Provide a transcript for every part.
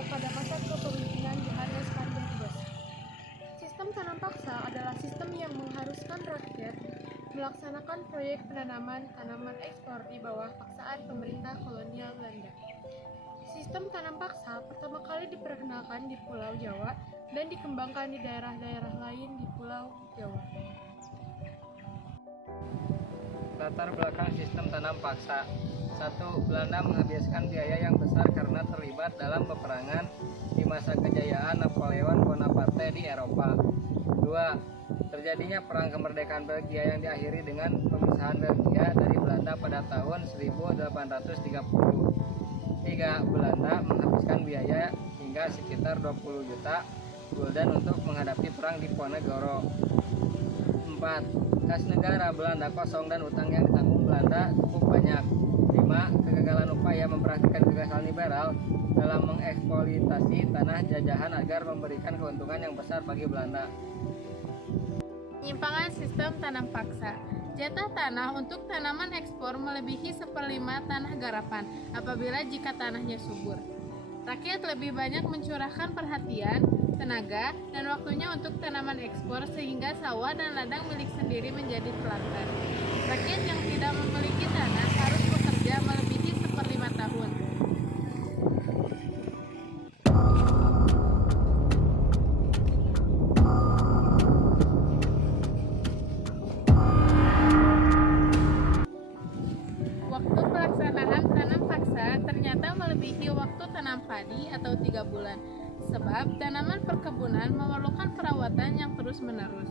atau pada masa kepemimpinan Johannes van den Bos. Sistem tanam paksa adalah sistem yang mengharuskan rakyat melaksanakan proyek penanaman tanaman ekspor di bawah paksaan pemerintah kolonial Belanda. Sistem tanam paksa pertama kali diperkenalkan di Pulau Jawa dan dikembangkan di daerah-daerah lain di Pulau Jawa. Latar belakang sistem tanam paksa. 1. Belanda menghabiskan biaya yang besar karena terlibat dalam peperangan di masa kejayaan Napoleon Bonaparte di Eropa. 2. Terjadinya perang kemerdekaan Belgia yang diakhiri dengan pemisahan Belgia dari Belanda pada tahun 1830. 3. Belanda menghabiskan biaya hingga sekitar 20 juta gulden untuk menghadapi perang di Ponegoro. 4. Kas negara Belanda kosong dan utang yang ditanggung Belanda cukup banyak. 5. Kegagalan upaya memperhatikan gagasan liberal dalam mengeksploitasi tanah jajahan agar memberikan keuntungan yang besar bagi Belanda. Penyimpangan sistem tanam paksa. Jatah tanah untuk tanaman ekspor melebihi 1/5 tanah garapan apabila jika tanahnya subur. Rakyat lebih banyak mencurahkan perhatian, tenaga, dan waktunya untuk tanaman ekspor sehingga sawah dan ladang milik sendiri menjadi telantar. Rakyat yang tidak memiliki tanah harus bekerja melebihi 1/5 tahun. Waktu pelaksanaan tanam paksa ternyata melebihi waktu tanam padi atau 3 bulan, sebab tanaman perkebunan memerlukan perawatan yang terus-menerus.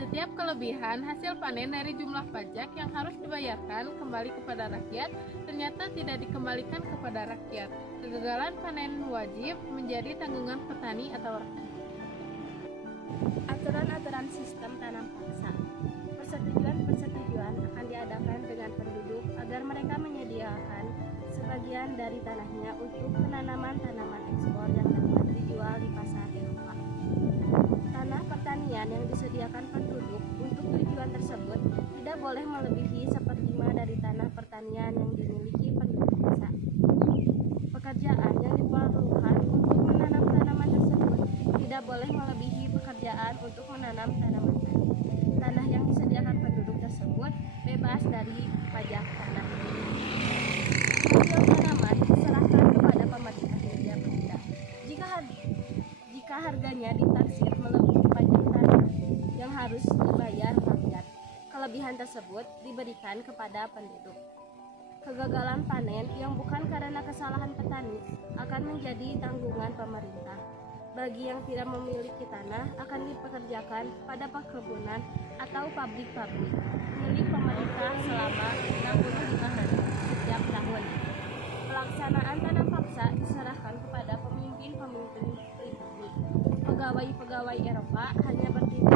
Setiap kelebihan hasil panen dari jumlah pajak yang harus dibayarkan kembali kepada rakyat ternyata tidak dikembalikan kepada rakyat. Kegagalan panen wajib menjadi tanggungan petani atau rakyat. Aturan-aturan sistem tanam paksa. Persetujuan akan diadakan dengan penduduk agar mereka menyediakan sebagian dari tanahnya untuk penanaman tanaman ekspor yang dapat dijual di pasar Eropa. Tanah pertanian yang disediakan penduduk untuk tujuan tersebut tidak boleh melebihi 1/5 dari tanah pertanian yang dimiliki penduduk desa. Pekerjaan yang diperlukan untuk menanam tanaman tersebut tidak boleh melebihi pekerjaan untuk menanam tanaman tadi. Tanah yang disediakan penduduk tersebut bebas dari pajak tanah. Hasil tanaman diserahkan kepada pemerintah Hindia Belanda. Jika harganya ditaksir melebihi pajak tanah yang harus dibayar rakyat, kelebihan tersebut diberikan kepada penduduk. Kegagalan panen yang bukan karena kesalahan petani akan menjadi tanggungan pemerintah. Bagi yang tidak memiliki tanah akan dipekerjakan pada perkebunan atau pabrik-pabrik milik pemerintah selama 65 hari setiap tahun. Pelaksanaan tanam paksa diserahkan kepada pemimpin-pemimpin pribumi. Pegawai-pegawai Eropa hanya bertindak